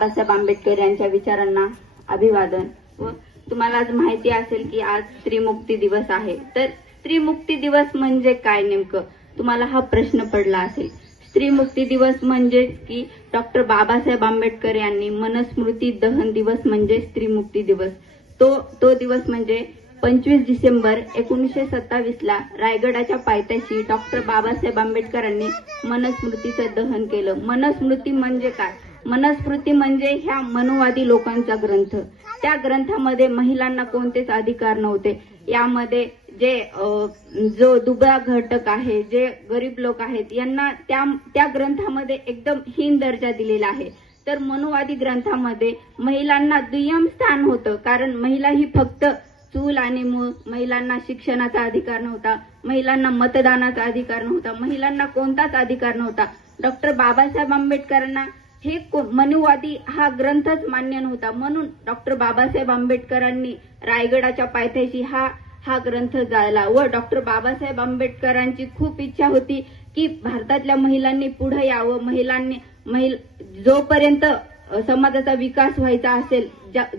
बाबासाहेब आंबेडकर यांच्या विचारांना अभिवादन। व तुम्हाला आज माहिती असेल की आज स्त्री मुक्ती दिवस आहे। तर स्त्री मुक्ती दिवस म्हणजे काय नेमकं तुम्हाला हा प्रश्न पडला असेल। स्त्री मुक्ती दिवस म्हणजे की डॉक्टर बाबासाहेब आंबेडकर यांनी मनुस्मृती दहन दिवस म्हणजे स्त्री मुक्ती दिवस। तो दिवस म्हणजे 25 डिसेंबर 1927 ला रायगडाच्या पायथ्याशी डॉक्टर बाबासाहेब आंबेडकरांनी मनुस्मृतीचं दहन केलं। मनुस्मृती म्हणजे काय? मनुस्मृती म्हणजे ह्या मनुवादी लोकांचा ग्रंथ। त्या ग्रंथामध्ये महिलांना कोणतेच अधिकार नव्हते। यामध्ये जे जो दुबळा घटक आहे, जे गरीब लोक आहेत, यांना त्या ग्रंथामध्ये एकदम हीन दर्जा दिलेला आहे। तर मनुवादी ग्रंथामध्ये महिलांना दुय्यम स्थान होतं, कारण महिला ही फक्त चूल आणि मूळ। महिलांना शिक्षणाचा अधिकार नव्हता, महिलांना मतदानाचा अधिकार नव्हता, महिलांना कोणताच अधिकार नव्हता। डॉक्टर बाबासाहेब आंबेडकरांना हे मनुवादी हा ग्रंथच मान्य नव्हता, म्हणून डॉक्टर बाबासाहेब आंबेडकरांनी रायगडाच्या पायथ्याशी हा ग्रंथ जाळला। व डॉक्टर बाबासाहेब आंबेडकरांची खूप इच्छा होती की भारतातल्या महिलांनी पुढे यावं। जोपर्यंत समाजाचा विकास व्हायचा असेल,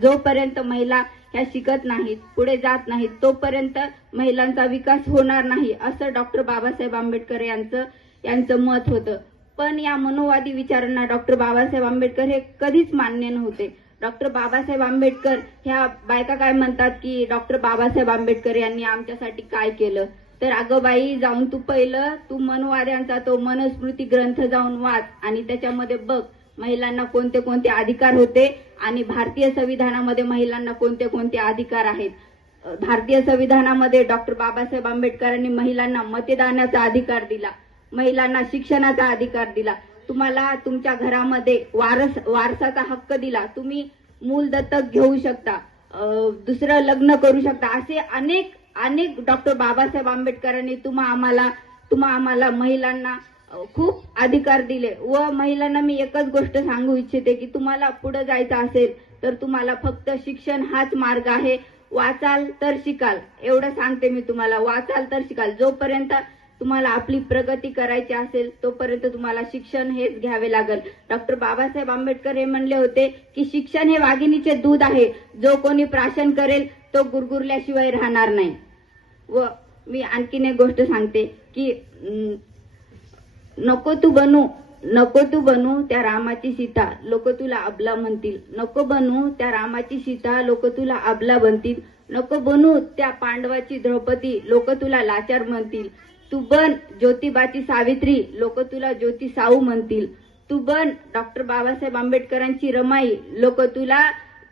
जोपर्यंत महिला ह्या शिकत नाहीत, पुढे जात नाहीत, तोपर्यंत महिलांचा विकास होणार नाही, असं डॉक्टर बाबासाहेब आंबेडकर यांचं मत होतं। पण या मनुवादी विचारांना डॉक्टर बाबासाहेब आंबेडकर हे कधीच मान्य नव्हते। डॉक्टर बाबासाहेब आंबेडकर ह्या बायका काय म्हणतात की डॉक्टर बाबासाहेब आंबेडकर यांनी आमच्यासाठी काय केलं? तर अगं बाई, जाऊन तू मनुवाद्यांचा तो मनुस्मृती ग्रंथ जाऊन वाच आणि त्याच्यामध्ये बघ महिलांना कोणते कोणते अधिकार होते आणि भारतीय संविधानामध्ये महिलांना कोणते कोणते अधिकार आहेत। भारतीय संविधानामध्ये डॉक्टर बाबासाहेब आंबेडकरांनी महिलांना मतदानाचा अधिकार दिला, महिलांना शिक्षणाचा अधिकार दिला, तुम्हाला तुमच्या घरामध्ये वारसाचा हक्क दिला, तुम्ही मूल दत्तक घेऊ शकता, दुसरं लग्न करू शकता, असे अनेक डॉक्टर बाबासाहेब आंबेडकरांनी तुम्हा आम्हाला महिलांना खूप अधिकार दिले। व महिलांना मी एकच गोष्ट सांगू इच्छिते की तुम्हाला पुढे जायचं असेल तर तुम्हाला फक्त शिक्षण हाच मार्ग आहे। वाचाल तर शिकाल, एवढं सांगते मी तुम्हाला, वाचाल तर शिकाल। जोपर्यंत तुम्हाला आपली प्रगती करायची असेल तोपर्यंत तुम्हाला शिक्षण हेच घ्यावे लागेल। डॉक्टर बाबासाहेब आंबेडकर हे म्हणले होते की शिक्षण हे वाघिणीचे दूध आहे, जो कोणी प्राशन करेल तो गुरगुरल्याशिवाय राहणार नाही। व मी आणखीन एक गोष्ट सांगते की नको तू बनू त्या रामाची सीता, लोक तुला अबला म्हणतील। नको बनू त्या रामाची सीता, लोक तुला अबला बनतील। नको बनू त्या पांडवाची द्रौपदी, लोक तुला लाचार म्हणतील। तू बन ज्योतिबाची सावित्री, लोक तुला ज्योती साऊ म्हणतील। तू बन डॉक्टर बाबासाहेब आंबेडकरांची रमाई, लोक तुला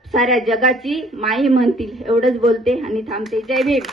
साऱ्या जगाची माई म्हणतील। एवढंच बोलते आणि थांबते। जय भीम।